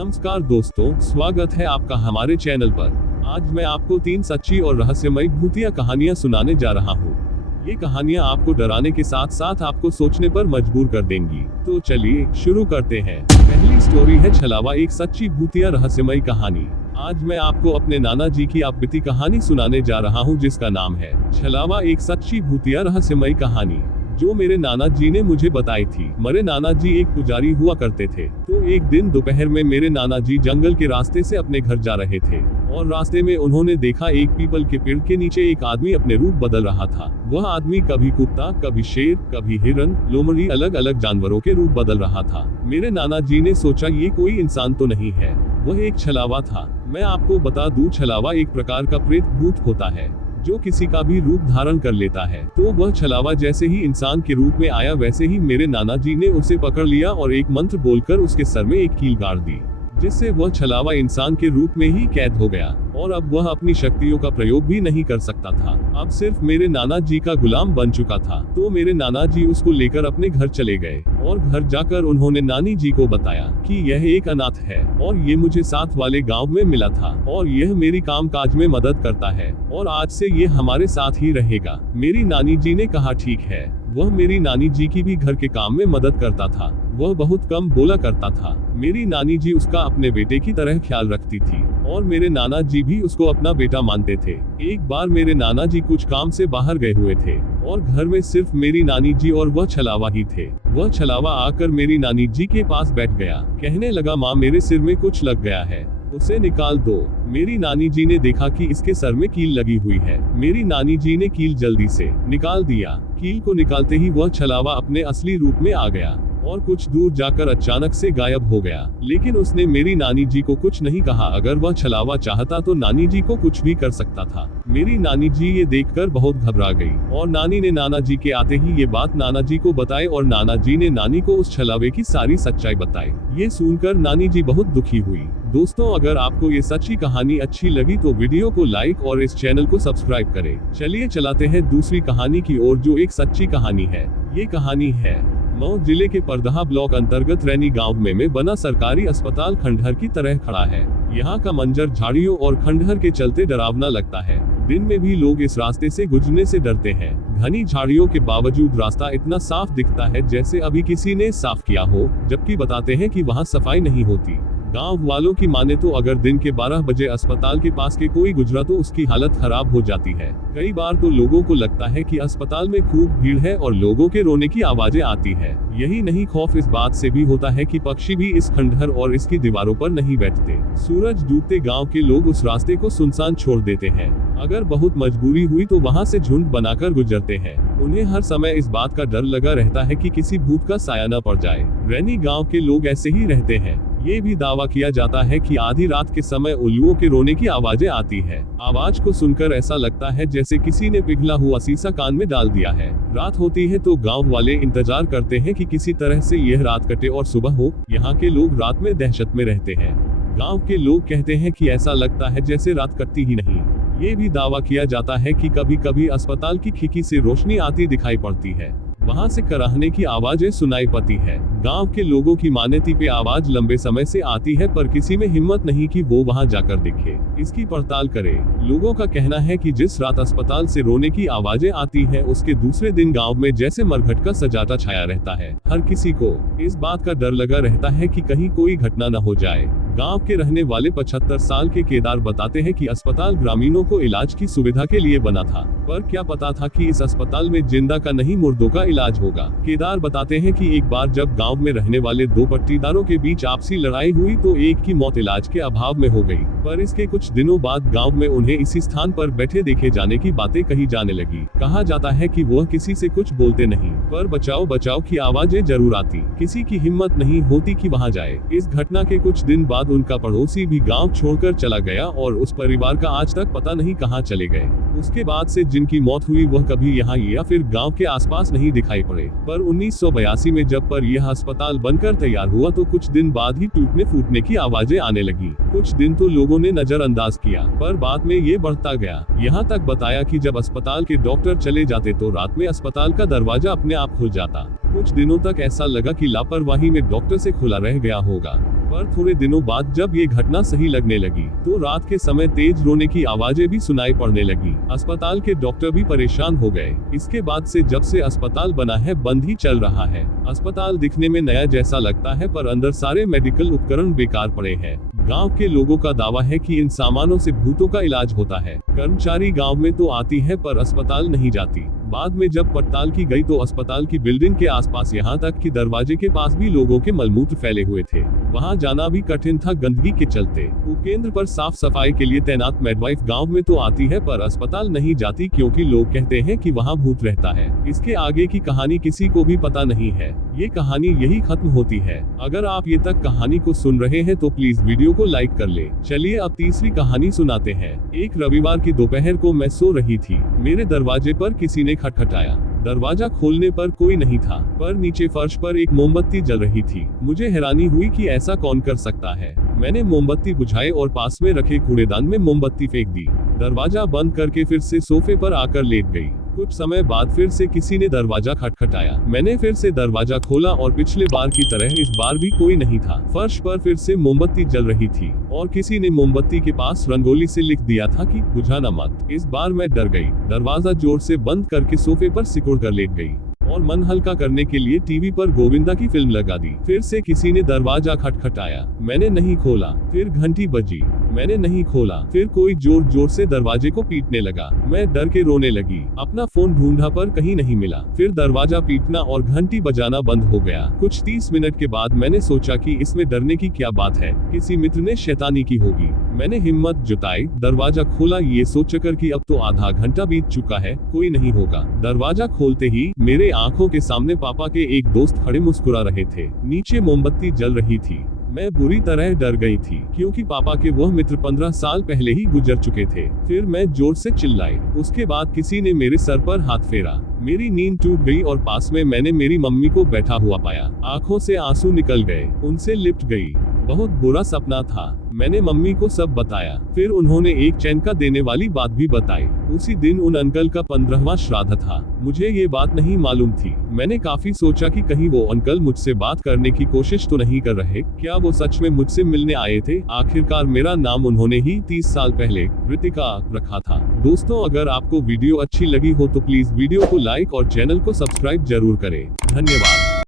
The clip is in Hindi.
नमस्कार दोस्तों, स्वागत है आपका हमारे चैनल पर। आज मैं आपको 3 सच्ची और रहस्यमयी भूतिया कहानियां सुनाने जा रहा हूँ। ये कहानियां आपको डराने के साथ साथ आपको सोचने पर मजबूर कर देंगी। तो चलिए शुरू करते हैं। पहली स्टोरी है छलावा, एक सच्ची भूतिया रहस्यमयी कहानी। आज मैं आपको अपने नाना जी की आप बीती कहानी सुनाने जा रहा हूँ, जिसका नाम है छलावा, एक सच्ची भूतिया रहस्यमयी कहानी, जो मेरे नाना जी ने मुझे बताई थी। मेरे नाना जी एक पुजारी हुआ करते थे। तो एक दिन दोपहर में मेरे नाना जी जंगल के रास्ते से अपने घर जा रहे थे और रास्ते में उन्होंने देखा एक पीपल के पेड़ के नीचे एक आदमी अपने रूप बदल रहा था। वह आदमी कभी कुत्ता, कभी शेर, कभी हिरन, लोमड़ी, अलग अलग जानवरों के रूप बदल रहा था। मेरे नाना जी ने सोचा ये कोई इंसान तो नहीं है, वह एक छलावा था। मैं आपको बता दूं, छलावा एक प्रकार का प्रेत भूत होता है जो किसी का भी रूप धारण कर लेता है। तो वह छलावा जैसे ही इंसान के रूप में आया, वैसे ही मेरे नाना जी ने उसे पकड़ लिया और एक मंत्र बोलकर उसके सर में एक कील गाड़ दी, जिससे वह छलावा इंसान के रूप में ही कैद हो गया और अब वह अपनी शक्तियों का प्रयोग भी नहीं कर सकता था। अब सिर्फ मेरे नाना जी का गुलाम बन चुका था। तो मेरे नाना जी उसको लेकर अपने घर चले गए और घर जाकर उन्होंने नानी जी को बताया कि यह एक अनाथ है और ये मुझे साथ वाले गांव में मिला था और यह मेरी काम काज में मदद करता है और आज से ये हमारे साथ ही रहेगा। मेरी नानी जी ने कहा ठीक है। वह मेरी नानी जी की भी घर के काम में मदद करता था। वह बहुत कम बोला करता था। मेरी नानी जी उसका अपने बेटे की तरह ख्याल रखती थी और मेरे नाना जी भी उसको अपना बेटा मानते थे। एक बार मेरे नाना जी कुछ काम से बाहर गए हुए थे और घर में सिर्फ मेरी नानी जी और वह छलावा ही थे। वह छलावा आकर मेरी नानी जी के पास बैठ गया, कहने लगा, माँ मेरे सिर में कुछ लग गया है, उसे निकाल दो। मेरी नानी जी ने देखा कि इसके सर में कील लगी हुई है। मेरी नानी जी ने कील जल्दी से निकाल दिया। कील को निकालते ही वह छलावा अपने असली रूप में आ गया और कुछ दूर जाकर अचानक से गायब हो गया। लेकिन उसने मेरी नानी जी को कुछ नहीं कहा। अगर वह छलावा चाहता तो नानी जी को कुछ भी कर सकता था। मेरी नानी जी ये देखकर बहुत घबरा गई और नानी ने नाना जी के आते ही ये बात नाना जी को बताई और नाना जी ने नानी को उस छलावे की सारी सच्चाई बताई। ये सुनकर नानी जी बहुत दुखी हुई। दोस्तों, अगर आपको ये सच्ची कहानी अच्छी लगी तो वीडियो को लाइक और इस चैनल को सब्सक्राइब करें। चलिए चलाते हैं दूसरी कहानी की ओर, जो एक सच्ची कहानी है। ये कहानी है मऊ जिले के परदहा ब्लॉक अंतर्गत रैनी गांव में बना सरकारी अस्पताल खंडहर की तरह खड़ा है। यहाँ का मंजर झाड़ियों और खंडहर के चलते डरावना लगता है। दिन में भी लोग इस रास्ते से गुजरने से डरते हैं। घनी झाड़ियों के बावजूद रास्ता इतना साफ दिखता है जैसे अभी किसी ने साफ किया हो, जबकि बताते हैं कि वहाँ सफाई नहीं होती। गांव वालों की माने तो अगर दिन के 12 बजे अस्पताल के पास के कोई गुजरा तो उसकी हालत खराब हो जाती है। कई बार तो लोगों को लगता है कि अस्पताल में खूब भीड़ है और लोगों के रोने की आवाजें आती है। यही नहीं, खौफ इस बात से भी होता है कि पक्षी भी इस खंडहर और इसकी दीवारों पर नहीं बैठते। सूरज डूबते गांव के लोग उस रास्ते को सुनसान छोड़ देते हैं। अगर बहुत मजबूरी हुई तो वहां से झुंड बनाकर गुजरते हैं। उन्हें हर समय इस बात का डर लगा रहता है कि किसी भूत का साया न पड़ जाए। रैनी गांव के लोग ऐसे ही रहते हैं। ये भी दावा किया जाता है कि आधी रात के समय उल्लुओं के रोने की आवाजें आती है। आवाज को सुनकर ऐसा लगता है जैसे किसी ने पिघला हुआ शीशा कान में डाल दिया है। रात होती है तो गांव वाले इंतजार करते हैं कि किसी तरह से यह रात कटे और सुबह हो। यहाँ के लोग रात में दहशत में रहते हैं। गांव के लोग कहते हैं कि ऐसा लगता है जैसे रात कटती ही नहीं। ये भी दावा किया जाता है कि कभी कभी अस्पताल की खिड़की से रोशनी आती दिखाई पड़ती है। वहां से कराहने की आवाजें सुनाई पड़ती है। गांव के लोगों की मान्यता पे आवाज लंबे समय से आती है, पर किसी में हिम्मत नहीं कि वो वहां जाकर देखे, इसकी पड़ताल करे। लोगों का कहना है कि जिस रात अस्पताल से रोने की आवाजें आती है, उसके दूसरे दिन गांव में जैसे मरघट का सजाता छाया रहता है। हर किसी को इस बात का डर लगा रहता है कि कहीं कोई घटना न हो जाए। गांव के रहने वाले 75 साल के केदार बताते हैं कि अस्पताल ग्रामीणों को इलाज की सुविधा के लिए बना था, पर क्या पता था कि इस अस्पताल में जिंदा का नहीं मुर्दों का इलाज होगा। केदार बताते हैं कि एक बार जब गांव में रहने वाले 2 पट्टीदारों के बीच आपसी लड़ाई हुई तो एक की मौत इलाज के अभाव में हो गई, पर इसके कुछ दिनों बाद गांव में उन्हें इसी स्थान पर बैठे देखे जाने की बातें कही जाने लगी। कहा जाता है कि वह किसी से कुछ बोलते नहीं, पर बचाओ बचाओ की आवाजें जरूर आती। किसी की हिम्मत नहीं होती कि वहां जाए। इस घटना के कुछ दिन बाद उनका पड़ोसी भी गांव छोड़कर चला गया और उस परिवार का आज तक पता नहीं कहां चले गए। उसके बाद से जिनकी मौत हुई वह कभी यहाँ या फिर गांव के आसपास नहीं दिखाई पड़े। पर 1982 में जब पर यह अस्पताल बनकर तैयार हुआ तो कुछ दिन बाद ही टूटने फूटने की आवाजें आने लगी। कुछ दिन तो लोगों ने नजरअंदाज किया, पर बाद में ये बढ़ता गया। यहाँ तक बताया कि जब अस्पताल के डॉक्टर चले जाते तो रात में अस्पताल का दरवाजा अपने आप खुल जाता। कुछ दिनों तक ऐसा लगा कि लापरवाही में डॉक्टर से खुला रह गया होगा। पर थोड़े दिनों बाद जब ये घटना सही लगने लगी तो रात के समय तेज रोने की आवाजें भी सुनाई पड़ने लगी। अस्पताल के डॉक्टर भी परेशान हो गए। इसके बाद से जब से अस्पताल बना है बंद ही चल रहा है। अस्पताल दिखने में नया जैसा लगता है पर अंदर सारे मेडिकल उपकरण बेकार पड़े हैं। गांव के लोगों का दावा है कि इन सामानों से भूतों का इलाज होता है। कर्मचारी गांव में तो आती है पर अस्पताल नहीं जाती। बाद में जब पड़ताल की गई तो अस्पताल की बिल्डिंग के आसपास यहाँ तक कि दरवाजे के पास भी लोगों के मलमूत्र फैले हुए थे। वहाँ जाना भी कठिन था गंदगी के चलते। उपकेंद्र पर साफ सफाई के लिए तैनात मिडवाइफ गांव में तो आती है पर अस्पताल नहीं जाती क्योंकि लोग कहते हैं कि वहाँ भूत रहता है। इसके आगे की कहानी किसी को भी पता नहीं है। ये कहानी यही खत्म होती है। अगर आप ये तक कहानी को सुन रहे हैं तो प्लीज वीडियो को लाइक कर ले। चलिए अब तीसरी कहानी सुनाते हैं। एक रविवार की दोपहर को मैं सो रही थी। मेरे दरवाजे पर किसी ने खटखटाया। दरवाजा खोलने पर कोई नहीं था, पर नीचे फर्श पर एक मोमबत्ती जल रही थी। मुझे हैरानी हुई कि ऐसा कौन कर सकता है। मैंने मोमबत्ती बुझाई और पास में रखे कूड़ेदान में मोमबत्ती फेंक दी। दरवाजा बंद करके फिर से सोफे पर आकर लेट गई। कुछ समय बाद फिर से किसी ने दरवाजा खटखटाया। मैंने फिर से दरवाजा खोला और पिछले बार की तरह इस बार भी कोई नहीं था। फर्श पर फिर से मोमबत्ती जल रही थी और किसी ने मोमबत्ती के पास रंगोली से लिख दिया था कि बुझाना मत। इस बार मैं डर गई। दरवाजा जोर से बंद करके सोफे पर सिकुड़ कर लेट गई और मन हल्का करने के लिए टीवी पर गोविंदा की फिल्म लगा दी। फिर से किसी ने दरवाजा खटखटाया। मैंने नहीं खोला। फिर घंटी बजी। मैंने नहीं खोला। फिर कोई जोर जोर से दरवाजे को पीटने लगा। मैं डर के रोने लगी। अपना फोन ढूंढा पर कहीं नहीं मिला। फिर दरवाजा पीटना और घंटी बजाना बंद हो गया। कुछ 30 मिनट के बाद मैंने सोचा कि इसमें डरने की क्या बात है, किसी मित्र ने शैतानी की होगी। मैंने हिम्मत जुटाई, दरवाजा खोला ये सोचकर कि अब तो आधा घंटा बीत चुका है, कोई नहीं होगा। दरवाजा खोलते ही मेरे आंखों के सामने पापा के एक दोस्त खड़े मुस्कुरा रहे थे। नीचे मोमबत्ती जल रही थी। मैं बुरी तरह डर गई थी क्योंकि पापा के वह मित्र 15 साल पहले ही गुजर चुके थे। फिर मैं जोर से चिल्लाई। उसके बाद किसी ने मेरे सर पर हाथ फेरा। मेरी नींद टूट गई और पास में मैंने मेरी मम्मी को बैठा हुआ पाया। आंखों से आंसू निकल गए। उनसे लिपट गई। बहुत बुरा सपना था। मैंने मम्मी को सब बताया। फिर उन्होंने एक चैनका देने वाली बात भी बताई। उसी दिन उन अंकल का 15वां श्राद्ध था। मुझे ये बात नहीं मालूम थी। मैंने काफी सोचा कि कहीं वो अंकल मुझसे बात करने की कोशिश तो नहीं कर रहे, क्या वो सच में मुझसे मिलने आए थे। आखिरकार मेरा नाम उन्होंने ही 30 साल पहले रितिका रखा था। दोस्तों, अगर आपको वीडियो अच्छी लगी हो तो प्लीज वीडियो को लाइक और चैनल को सब्सक्राइब जरूर करें। धन्यवाद।